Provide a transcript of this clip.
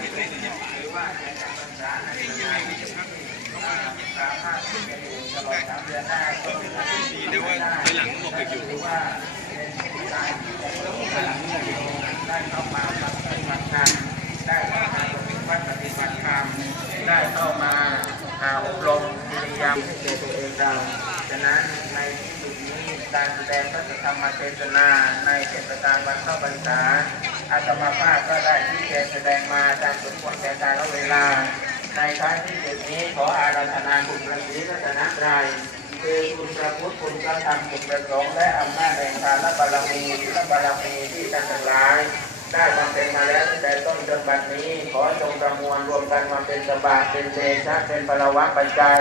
ดีนะว่าไปหลังหมกอยู่ด้เข้าาได้เข้ามาวับัติธรได้เข้ามาอบรมพยยามเจตเองเราฉะนั้นในที่สุดนี้การแสดงพระธรรมเทศนาในเทศกาลวันเข้าพรรษา อาตมาภาพก็ได้ที่แกแสดงมาตามสมควรแก่กาลเวลา ในท้ายที่สุดนี้ขออาราธนาคุณพระศรีรัตนตรัยคือคุณพระพุทธคุณพระธรรมคุณพระสงฆ์และอำนาจแห่งทานและบารมีและบารมีที่ท่านทั้งหลาย ได้บำเพ็ญมาแล้วตั้งแต่ต้นจนบัดนี้ ขอจงประมวลรวมกันมาเป็นสบายเป็นเดชะเป็นพลวัตปัจจัย